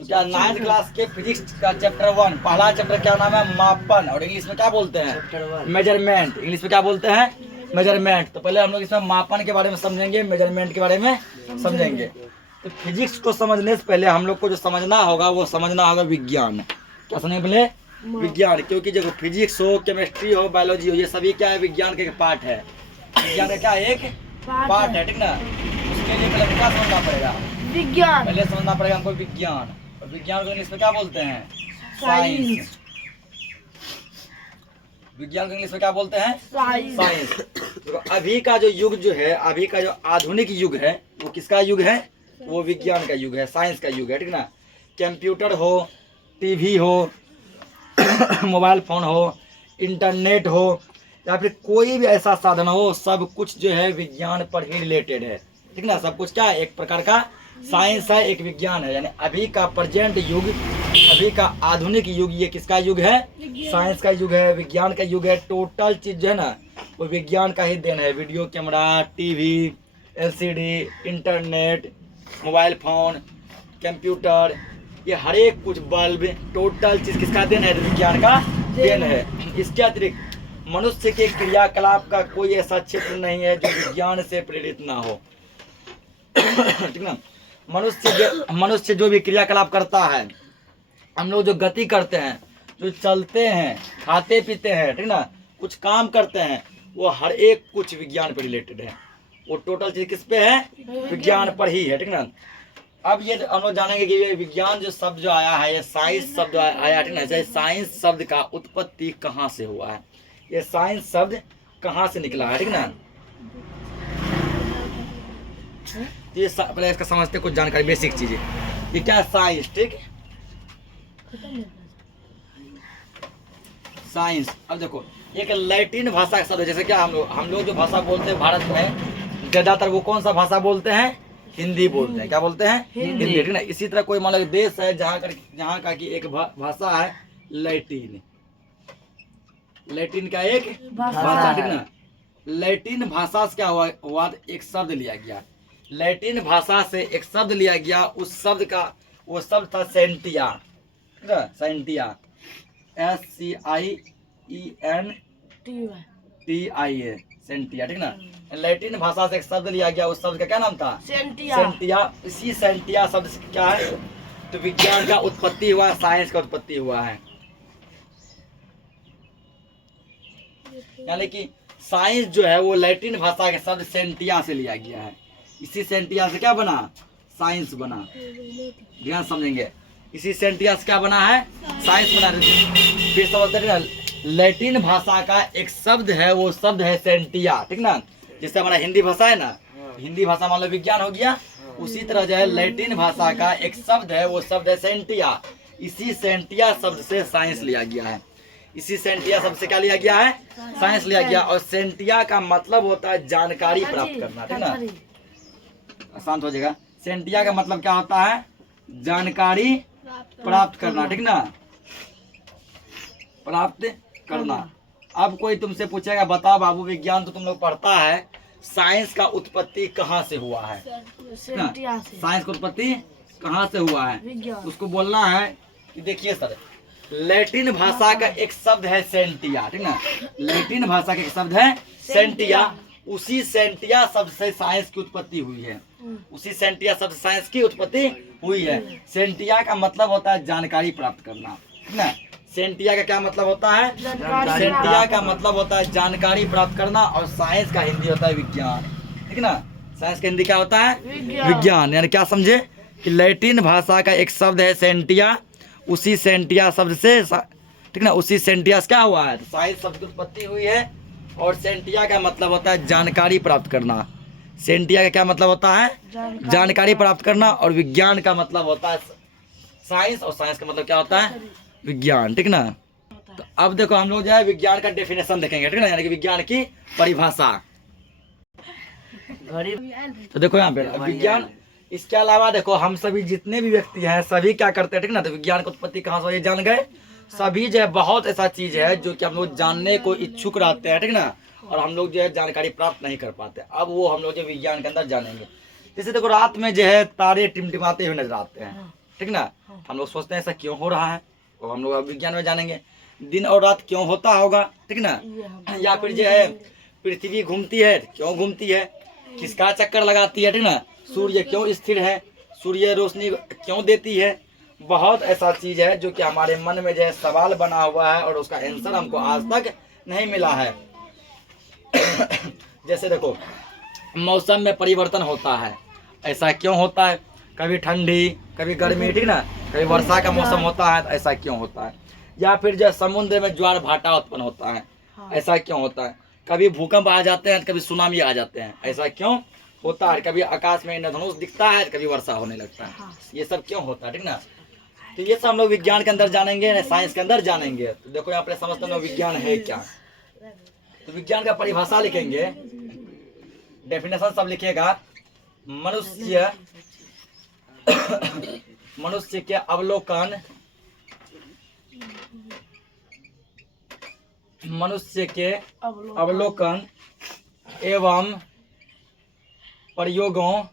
तो क्या 9th class के फिजिक्स का चैप्टर 1 पहला चैप्टर क्या नाम है? मापन। और इंग्लिश में क्या बोलते हैं? मेजरमेंट। इंग्लिश में क्या बोलते हैं? मेजरमेंट। तो पहले हम लोग इसमें मापन के बारे में समझेंगे, मेजरमेंट के बारे में समझेंगे। तो फिजिक्स को समझने से पहले हम लोग को जो समझना होगा वो समझना होगा विज्ञान। क्या समझेंगे पहले? विज्ञान। क्योंकि जो फिजिक्स हो, केमिस्ट्री हो, बायोलॉजी हो, ये सभी क्या है? विज्ञान का एक पार्ट है। विज्ञान का क्या एक पार्ट है, ठीक ना? उसके लिए पहले क्या समझना पड़ेगा? विज्ञान। पहले समझना पड़ेगा हमको विज्ञान। और विज्ञान को इंग्लिश में क्या बोलते हैं? साइंस। विज्ञान को इंग्लिश में क्या बोलते हैं? साइंस। तो अभी का जो युग जो है, अभी का जो आधुनिक युग है, वो किसका युग है? वो विज्ञान का युग है, साइंस का युग है, ठीक ना? कंप्यूटर हो, टीवी हो, मोबाइल फोन हो, इंटरनेट हो, या फिर कोई भी ऐसा साधन हो, सब कुछ जो है विज्ञान पर ही रिलेटेड है, ठीक ना? सब कुछ क्या है? एक प्रकार का साइंस है, एक विज्ञान है। यानी अभी का प्रेजेंट युग, अभी का आधुनिक युग, ये किसका युग है? साइंस का युग है, विज्ञान का युग है। टोटल चीज जो है ना, वो विज्ञान का ही देन है। Video camera, TV, LCD, internet, mobile phone, computer, ये हर एक कुछ, बल्ब, टोटल चीज किसका देन है? विज्ञान का देन है। इसके अतिरिक्त मनुष्य के क्रियाकलाप का कोई ऐसा क्षेत्र नहीं है जो विज्ञान से प्रेरित ना हो, ठीक ना? मनुष्य जो भी क्रियाकलाप करता है, हम लोग जो गति करते हैं, जो चलते हैं, खाते पीते हैं, ठीक ना, कुछ काम करते हैं, वो हर एक कुछ विज्ञान पर रिलेटेड है। वो टोटल चीज किस पे है? विज्ञान पर ही है, ठीक ना? अब ये हम लोग जानेंगे कि ये विज्ञान जो शब्द जो आया है, ये साइंस शब्द जो आया, ठीक ना? साइंस शब्द का उत्पत्ति कहाँ से हुआ है? ये साइंस शब्द कहाँ से निकला है, ठीक ना? ये पहले इसका समझते कुछ जानकारी, बेसिक चीजें। ये क्या है? साइंस, ठीक? साइंस। अब देखो, एक लैटिन भाषा का शब्द है। जैसे क्या हम लोग जो भाषा बोलते हैं भारत में, ज्यादातर वो कौन सा भाषा बोलते हैं? हिंदी बोलते हैं। क्या बोलते हैं? हिंदी, ठीक ना? इसी तरह कोई मान लो देश है जहाँ का की एक भाषा है लैटिन। लैटिन का एक भाषा, ठीक ना? लैटिन भाषा से क्या हुआ? एक शब्द लिया गया। लैटिन भाषा से एक शब्द लिया गया। उस शब्द का वो शब्द था सेंटिया, ठीक है? सेंटिया, SCIENTIA, सेंटिया, ठीक ना? लैटिन भाषा से एक शब्द लिया गया। उस शब्द का क्या नाम था? सेंटिया। इसी सेंटिया शब्द से क्या है? तो विज्ञान का उत्पत्ति हुआ, साइंस का उत्पत्ति हुआ है। यानी कि साइंस जो है वो लैटिन भाषा के शब्द सेंटिया से लिया गया है। इसी सेंटिया से क्या बना? साइंस बना। ध्यान समझेंगे, इसी सेंटिया से क्या बना है? साइंस बना। फिर समझते हैं ना, लैटिन भाषा का एक शब्द है, वो शब्द है सेंटिया, ठीक ना? जैसे हमारा हिंदी भाषा है ना, हिंदी भाषा मान लो विज्ञान हो गया, उसी तरह जो है लैटिन भाषा का एक शब्द है, वो शब्द है सेंटिया। इसी सेंटिया शब्द से साइंस लिया गया है। इसी सेंटिया शब्द से क्या लिया गया है? साइंस लिया गया। और सेंटिया का मतलब होता है जानकारी प्राप्त करना, ठीक ना? शांत हो जाएगा। सेंटिया का मतलब क्या होता है? जानकारी प्राप्त करना, ठीक ना? प्राप्त करना। अब कोई तुमसे पूछेगा, बताओ बाबू, विज्ञान तो तुम लोग पढ़ता है, साइंस का उत्पत्ति कहाँ से हुआ है? साइंस का उत्पत्ति कहाँ से हुआ है? उसको बोलना है कि देखिए सर, लैटिन भाषा का एक शब्द है सेंटिया, ठीक ना? लैटिन भाषा का एक शब्द है सेंटिया। उसी सेंटिया शब्द से साइंस की उत्पत्ति हुई है। उसी सेंटिया शब्द साइंस की उत्पत्ति हुई है। सेंटिया का मतलब होता है जानकारी प्राप्त करना, ठीक ना? सेंटिया का क्या मतलब होता है? सेंटिया का मतलब होता है जानकारी प्राप्त करना। और साइंस का हिंदी होता है विज्ञान, ठीक ना? साइंस का हिंदी क्या होता है? विज्ञान। यानी क्या समझे कि लैटिन भाषा का एक शब्द है सेंटिया, उसी सेंटिया शब्द से, ठीक ना, उसी सेंटिया से क्या हुआ है? साइंस शब्द की उत्पत्ति हुई है। और सेंटिया का मतलब होता है जानकारी प्राप्त करना। सेंटिया का क्या मतलब होता है? जानकारी प्राप्त करना। और विज्ञान का मतलब होता है साइंस, और साइंस का मतलब क्या होता है? विज्ञान, ठीक ना? तो अब देखो हम लोग जो है विज्ञान का डेफिनेशन देखेंगे, ठीक ना? यानी कि विज्ञान की परिभाषा। तो देखो यहाँ पे विज्ञान, इसके अलावा देखो हम सभी जितने भी व्यक्ति हैं सभी क्या करते हैं, ठीक ना? तो विज्ञान की उत्पत्ति कहाँ से हुई जान गए सभी। जो है बहुत ऐसा चीज है जो कि हम लोग जानने को इच्छुक रहते हैं, ठीक ना? और हम लोग जो है जानकारी प्राप्त नहीं कर पाते। अब वो हम लोग जो विज्ञान के अंदर जानेंगे। जैसे देखो रात में जो है तारे टिमटिमाते हुए नजर आते हैं, ठीक ना? हम लोग सोचते हैं ऐसा क्यों हो रहा है, और हम लोग अब विज्ञान में जानेंगे दिन और रात क्यों होता होगा, ठीक ना। या फिर जो है पृथ्वी घूमती है, क्यों घूमती है, किसका चक्कर लगाती है, ठीक ना। सूर्य क्यों स्थिर है, सूर्य रोशनी क्यों देती है। बहुत ऐसा चीज है जो कि हमारे मन में जो है सवाल बना हुआ है, और उसका आंसर हमको आज तक नहीं मिला है। जैसे देखो मौसम में परिवर्तन होता है, ऐसा क्यों होता है, कभी ठंडी कभी गर्मी, ठीक ना, कभी वर्षा का मौसम होता है तो ऐसा क्यों होता है। या फिर जो समुद्र में ज्वार भाटा उत्पन्न होता है, ऐसा क्यों होता है। कभी भूकंप आ जाते हैं, कभी सुनामी आ जाते हैं, ऐसा क्यों होता है। कभी आकाश में इंद्रधनुष दिखता है, कभी वर्षा होने लगता है, ये सब क्यों होता है, ठीक ना। तो ये सब हम लोग विज्ञान के अंदर जानेंगे, साइंस के अंदर जानेंगे। तो देखो यहाँ पे समझते हैं विज्ञान है क्या। तो विज्ञान का परिभाषा लिखेंगे, डेफिनेशन सब लिखेगा। मनुष्य मनुष्य के अवलोकन, मनुष्य के अवलोकन एवं प्रयोगों,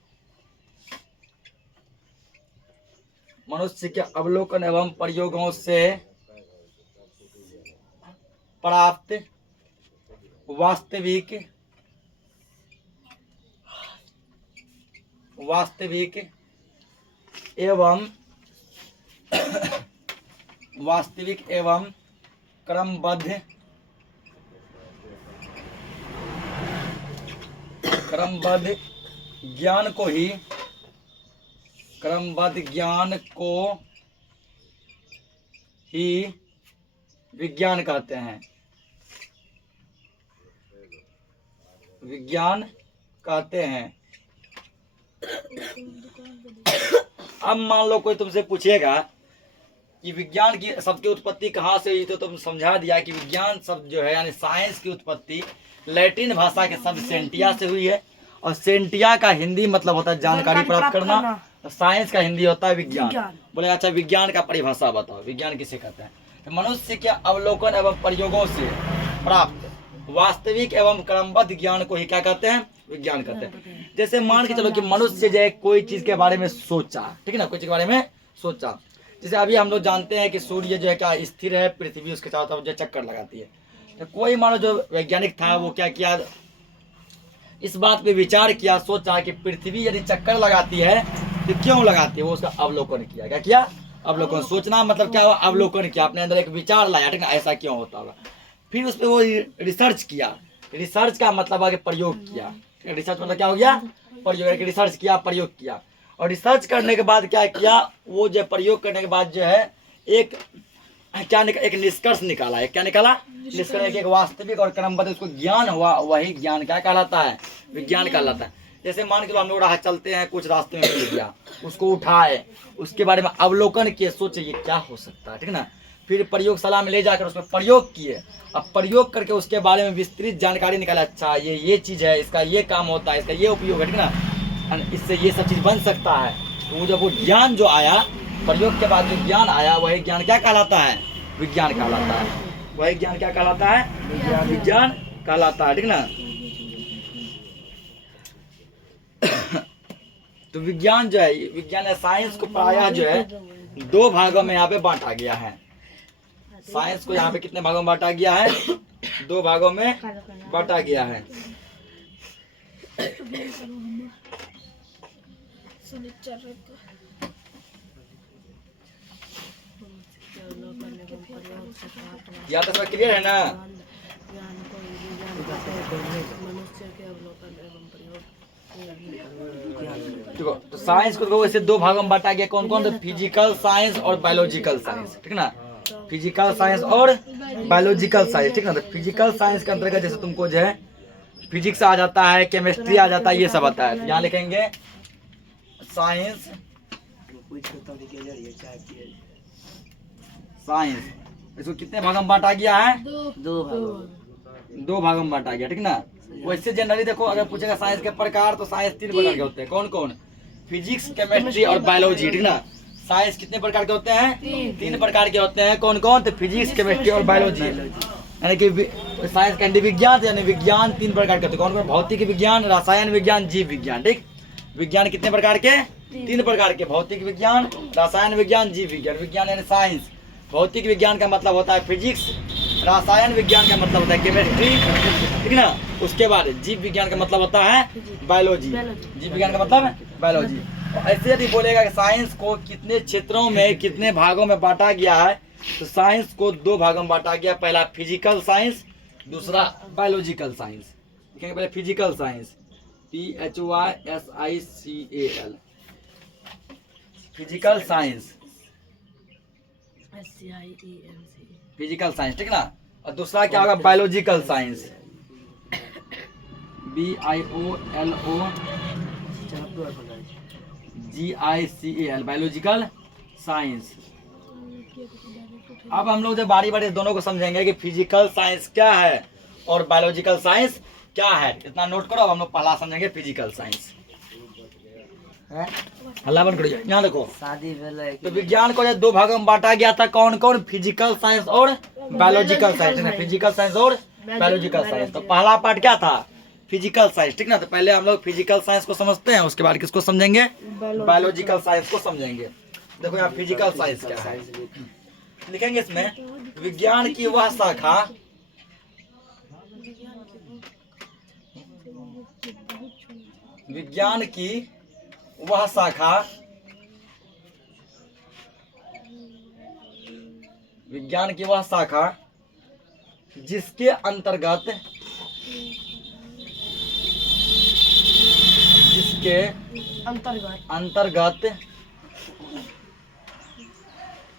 मनुष्य के अवलोकन एवं प्रयोगों से प्राप्त वास्तविक एवं क्रमबद्ध ज्ञान को ही विज्ञान कहते हैं। अब मान लो कोई तुमसे पूछेगा कि विज्ञान की शब्द की उत्पत्ति कहाँ से हुई, तो तुम समझा दिया कि विज्ञान शब्द जो है यानी साइंस की उत्पत्ति लैटिन भाषा के शब्द सेंटिया से हुई है, और सेंटिया का हिंदी मतलब होता है जानकारी प्राप्त करना, तो साइंस का हिंदी होता है विज्ञान। बोले अच्छा विज्ञान का परिभाषा बताओ, विज्ञान किसे कहते हैं। तो मनुष्य के अवलोकन एवं प्रयोगों से प्राप्त वास्तविक एवं क्रमबद्ध ज्ञान को ही क्या कहते हैं, विज्ञान कहते हैं। जैसे मान के चलो कि मनुष्य जो है कोई चीज के बारे में सोचा, ठीक है ना, कोई चीज के बारे में सोचा। जैसे अभी हम लोग जानते हैं कि सूर्य जो है क्या स्थिर है, पृथ्वी उसके चारों तरफ जो चक्कर लगाती है। तो कोई मानो जो वैज्ञानिक था वो क्या किया, इस बात पे विचार किया, सोचा कि पृथ्वी यदि चक्कर लगाती है तो क्यों लगाती है, वो उसका अवलोकन किया। क्या किया, अवलोकन। सोचना मतलब क्या हुआ, अवलोकन किया, अपने अंदर एक विचार लाया, ठीक ना, ऐसा क्यों होता होगा। फिर उस पर वो रिसर्च किया, रिसर्च का मतलब आगे प्रयोग किया। रिसर्च मतलब क्या हो गया, प्रयोग। रिसर्च किया, प्रयोग किया, और रिसर्च करने के बाद क्या किया, वो जो प्रयोग करने के बाद जो है एक निष्कर्ष निकाला है। क्या निकाला, निष्कर्ष। एक वास्तविक और क्रमबद्ध उसको ज्ञान हुआ, वही ज्ञान क्या कहलाता है, विज्ञान कहलाता है। जैसे मान के हम लोग राह चलते हैं, कुछ रास्ते में मिल गया, उसको उठाए, उसके बारे में अवलोकन किए, सोचे ये क्या हो सकता है, ठीक ना। फिर प्रयोगशाला में ले जाकर उसमें प्रयोग किए, अब प्रयोग करके उसके बारे में विस्तृत जानकारी निकाला। अच्छा ये चीज़ है, इसका ये काम होता है, इसका ये उपयोग है, ठीक ना, इससे ये सब चीज़ बन सकता है। तो जब वो ज्ञान जो आया, प्रयोग के बाद जो ज्ञान आया, वही ज्ञान क्या कहलाता है, विज्ञान कहलाता है। वही ज्ञान क्या कहलाता है, विज्ञान कहलाता है, ठीक ना। तो विज्ञान जो है, विज्ञान साइंस को प्रायः जो है दो भागों में यहाँ पे बांटा गया है। साइंस को यहाँ पे कितने भागों में बांटा गया है, दो भागों में बांटा गया है। या तो सब क्लियर है ना। देखो तो साइंस को वैसे दो भागों में बांटा गया, कौन कौन, तो फिजिकल साइंस और बायोलॉजिकल साइंस, ठीक ना। फिजिकल साइंस और बायोलॉजिकल साइंस, ठीक ना। तो फिजिकल साइंस के अंतर्गत जैसे तुमको जो है फिजिक्स आ जाता है, केमिस्ट्री आ जाता है, ये सब आता है। यहाँ लिखेंगे साइंस, साइंस। इसको कितने भागों में बांटा गया है, दो भागों में बांटा गया, ठीक ना। वैसे जनरली देखो अगर पूछेगा साइंस के प्रकार, तो साइंस 3 प्रकार के होते हैं। कौन कौन, फिजिक्स, केमिस्ट्री और बायोलॉजी, ठीक ना। साइंस कितने प्रकार के होते हैं, 3 प्रकार के होते हैं। कौन कौन, तो फिजिक्स, केमिस्ट्री और बायोलॉजी। यानी कि साइंस का विज्ञान, यानी विज्ञान 3 प्रकार के होते हैं। कौन कौन, भौतिक विज्ञान, रसायन विज्ञान, जीव विज्ञान, ठीक। विज्ञान कितने प्रकार के, तीन प्रकार के, भौतिक विज्ञान, रसायन विज्ञान, जीव विज्ञान। विज्ञान यानी साइंस। भौतिक विज्ञान का मतलब होता है फिजिक्स, रसायन विज्ञान का मतलब होता है केमिस्ट्री, ठीक ना। उसके बाद जीव विज्ञान का मतलब होता है बायोलॉजी। जीव विज्ञान का मतलब है बायोलॉजी। ऐसे यदि बोलेगा कि साइंस को कितने क्षेत्रों में कितने भागों में बांटा गया है, तो साइंस को दो भागों में बांटा गया। पहला फिजिकल साइंस, दूसरा बायोलॉजिकल साइंस। लिखेंगे पहले physical science, PHYSICAL, physical science, physical science, ठीक ना। और दूसरा क्या होगा biological science, BIOLOGICAL, biological science. अब हम लोग जब बारी बारी दोनों को समझेंगे कि फिजिकल साइंस क्या है और बायोलॉजिकल साइंस क्या है। इतना नोट करो। अब हम लोग पहला समझेंगे फिजिकल साइंस। हल्ला बंद करो, यहाँ देखो। शादी तो विज्ञान को दो भागों में बांटा गया था। कौन कौन? फिजिकल साइंस और बायोलॉजिकल साइंस। फिजिकल साइंस और बायोलॉजिकल साइंस। तो पहला पार्ट क्या था? फिजिकल साइंस, ठीक ना। तो पहले हम लोग फिजिकल साइंस को समझते हैं, उसके बाद किसको समझेंगे? बायोलॉजिकल साइंस को समझेंगे। देखो यहाँ फिजिकल साइंस क्या है, लिखेंगे इसमें विज्ञान की वह शाखा विज्ञान की वह शाखा विज्ञान की वह शाखा जिसके अंतर्गत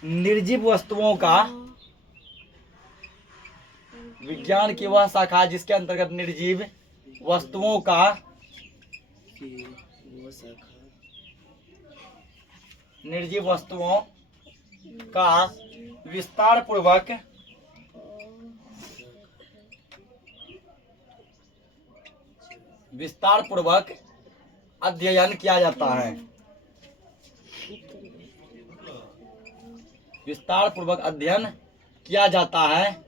निर्जीव वस्तुओं का विज्ञान की वह शाखा जिसके अंतर्गत निर्जीव वस्तुओं का विस्तार पूर्वक अध्ययन किया जाता है। विस्तार पूर्वक अध्ययन किया जाता है।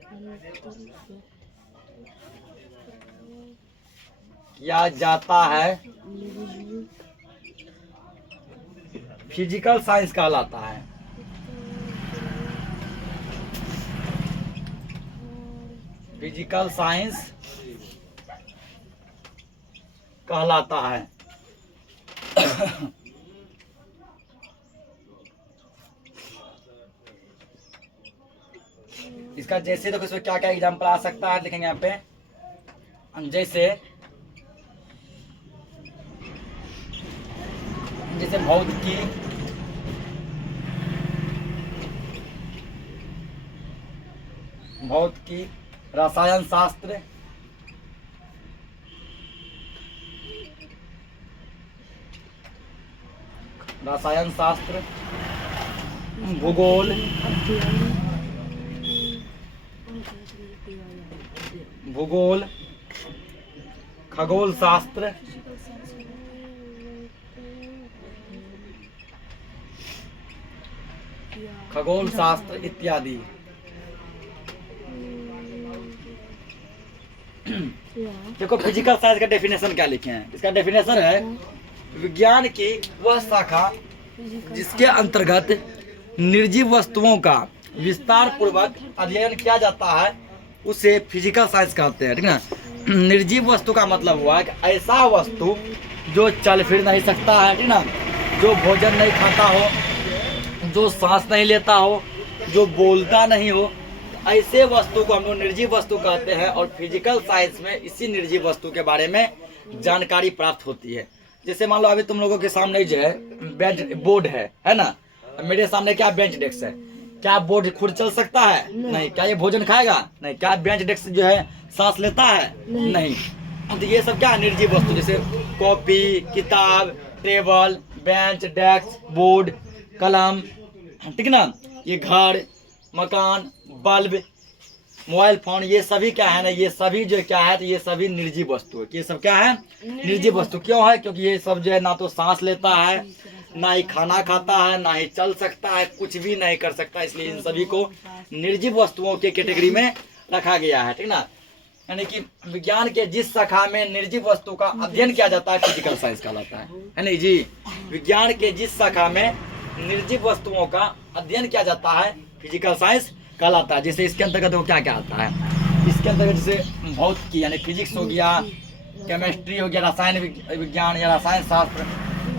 फिजिकल साइंस कहलाता है। फिजिकल साइंस कहलाता है। इसका जैसे तो इसमें क्या क्या एग्जाम्पल आ सकता है, लिखेंगे यहाँ पे। जैसे भौतिकी, रसायन शास्त्र, भूगोल, खगोल शास्त्र, इत्यादि। देखो फिजिकल साइंस का डेफिनेशन क्या लिखे हैं। इसका डेफिनेशन है विज्ञान की वह शाखा जिसके अंतर्गत निर्जीव वस्तुओं का विस्तार पूर्वक अध्ययन किया जाता है, उसे फिजिकल साइंस कहते हैं, ठीक ना। निर्जीव वस्तु का मतलब हुआ कि ऐसा वस्तु जो चल फिर नहीं सकता है, ठीक ना, जो भोजन नहीं खाता हो, जो सांस नहीं लेता हो, जो बोलता नहीं हो, ऐसे वस्तु को हम लोग निर्जीव वस्तु कहते हैं। और फिजिकल साइंस में इसी निर्जीव वस्तु के बारे में जानकारी प्राप्त होती है। जैसे मान लो अभी तुम लोगों के सामने जो है बोर्ड है ना। मेरे सामने क्या बेंच डेस्क है। क्या बोर्ड खुद चल सकता है? नहीं। क्या ये भोजन खाएगा? नहीं। क्या बेंच डेस्क जो है सांस लेता है? नहीं। तो ये सब क्या है? निर्जीव वस्तु। जैसे कॉपी, किताब, टेबल, बेंच, डेस्क, बोर्ड, कलम, ठीक ना। ये घर, मकान, बल्ब, मोबाइल फोन, ये सभी क्या है ना, ये सभी जो क्या है, तो ये सभी निर्जीव वस्तु है। ये सब क्या है? निर्जीव वस्तु। क्यों है? क्योंकि ये सब जो है ना तो सांस लेता है, ना ही खाना खाता है, ना ही चल सकता है, कुछ भी नहीं कर सकता। इसलिए इन सभी को निर्जीव वस्तुओं के कैटेगरी में रखा गया है, ठीक ना। यानी कि विज्ञान के जिस शाखा में निर्जीव वस्तु का अध्ययन किया जाता है फिजिकल साइंस कहलाता है नहीं जी। विज्ञान के जिस शाखा में निर्जीव वस्तुओं का अध्ययन किया जाता है फिजिकल साइंस कहलाता है। जैसे इसके अंतर्गत वो क्या क्या आता है, इसके अंतर्गत जैसे भौतिकी यानी फिजिक्स हो गया, केमिस्ट्री हो गया, रसायन विज्ञान या रसायन शास्त्र,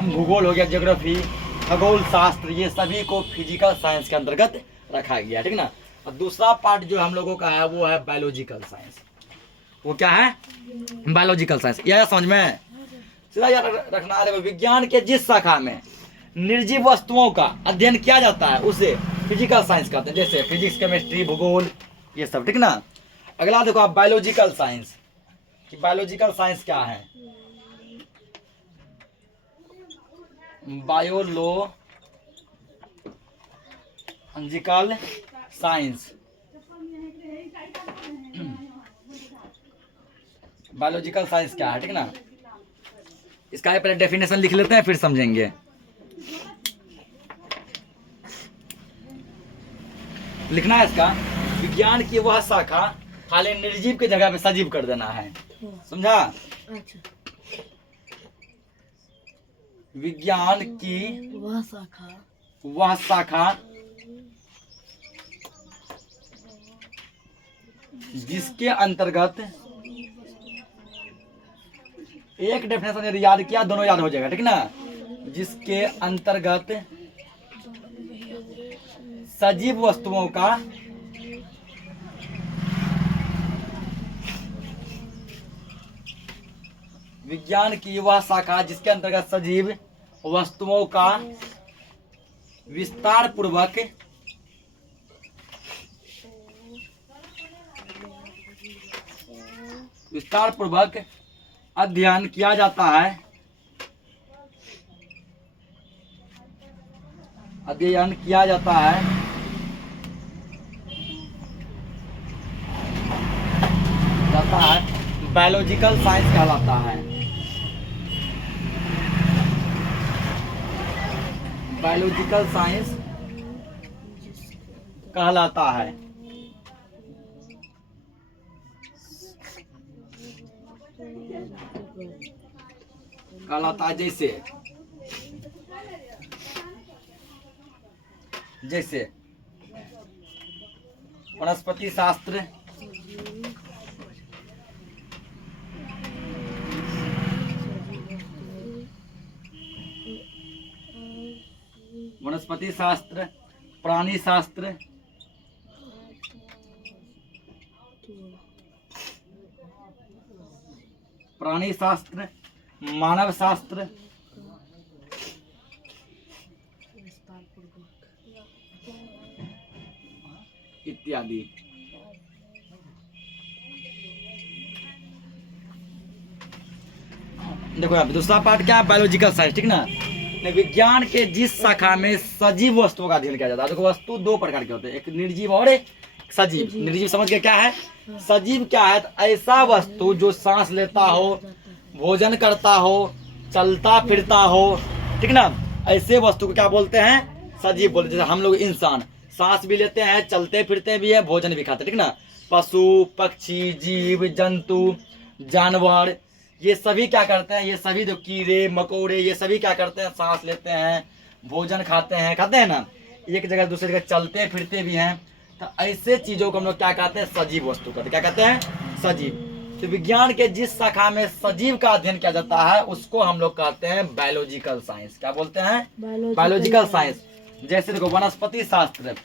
भूगोल हो गया, ज्योग्राफी, खगोल शास्त्र, ये सभी को फिजिकल साइंस के अंतर्गत रखा गया, ठीक ना। और दूसरा पार्ट जो हम लोगों का है वो है बायोलॉजिकल साइंस। वो क्या है? Biological science. यह समझ में सीधा याद रखना है। विज्ञान के जिस शाखा में निर्जीव वस्तुओं का अध्ययन किया जाता है उसे फिजिकल साइंस कहते हैं, जैसे फिजिक्स, केमिस्ट्री, भूगोल, ये सब, ठीक ना। अगला देखो आप बायोलॉजिकल साइंस कि बायोलॉजिकल साइंस क्या है। बायोलॉजिकल साइंस, बायोलॉजिकल साइंस क्या है, ठीक ना। इसका पहले डेफिनेशन लिख लेते हैं फिर समझेंगे। लिखना है इसका, विज्ञान की वह शाखा, खाली निर्जीव की जगह पे सजीव कर देना है, समझा। विज्ञान की वह शाखा जिसके अंतर्गत, एक डेफिनेशन यदि याद किया दोनों याद हो जाएगा, ठीक ना। जिसके अंतर्गत सजीव वस्तुओं का विज्ञान की वह शाखा जिसके अंतर्गत सजीव वस्तुओं का विस्तार पूर्वक अध्ययन किया जाता है, बायोलॉजिकल साइंस कहलाता है। बायोलॉजिकल साइंस कहलाता है। जैसे वनस्पति शास्त्र, प्राणी शास्त्र, मानव शास्त्र, इत्यादि। देखो यहाँ पे दूसरा पार्ट क्या है, बायोलॉजिकल साइंस, ठीक ना। विज्ञान के जिस शाखा में सजीव वस्तुओं का अध्ययन किया जाता है। देखो वस्तु दो प्रकार के होते हैं, एक निर्जीव और एक सजीव। निर्जीव समझ गए क्या है, सजीव क्या है, तो ऐसा वस्तु जो सांस लेता हो, भोजन करता हो, चलता फिरता हो, ठीक ना, ऐसे वस्तु को क्या बोलते हैं, सजीव बोलते हैं। जैसे हम लोग इंसान सांस भी लेते हैं, चलते फिरते भी हैं, भोजन भी खाते हैं, ठीक ना। पशु, पक्षी, जीव जंतु, जानवर, ये सभी क्या करते हैं, ये सभी जो कीड़े मकोड़े, ये सभी क्या करते हैं, सांस लेते हैं, भोजन खाते हैं ना, एक जगह दूसरी जगह चलते फिरते भी हैं। तो ऐसे चीजों को हम लोग क्या कहते हैं, सजीव वस्तु कहते हैं। क्या कहते हैं, सजीव। तो विज्ञान के जिस शाखा में सजीव का अध्ययन किया जाता है उसको हम लोग कहते हैं बायोलॉजिकल साइंस। क्या बोलते हैं, बायोलॉजिकल साइंस। जैसे देखो वनस्पति शास्त्र,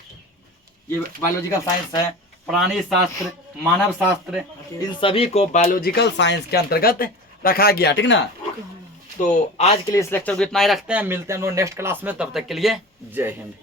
ये बायोलॉजिकल साइंस है, प्राणी शास्त्र, मानव शास्त्र, इन सभी को बायोलॉजिकल साइंस के अंतर्गत रखा गया, ठीक ना। तो आज के लिए इस लेक्चर को इतना ही रखते हैं, मिलते हैं हम लोग नेक्स्ट क्लास में, तब तक के लिए जय हिंद।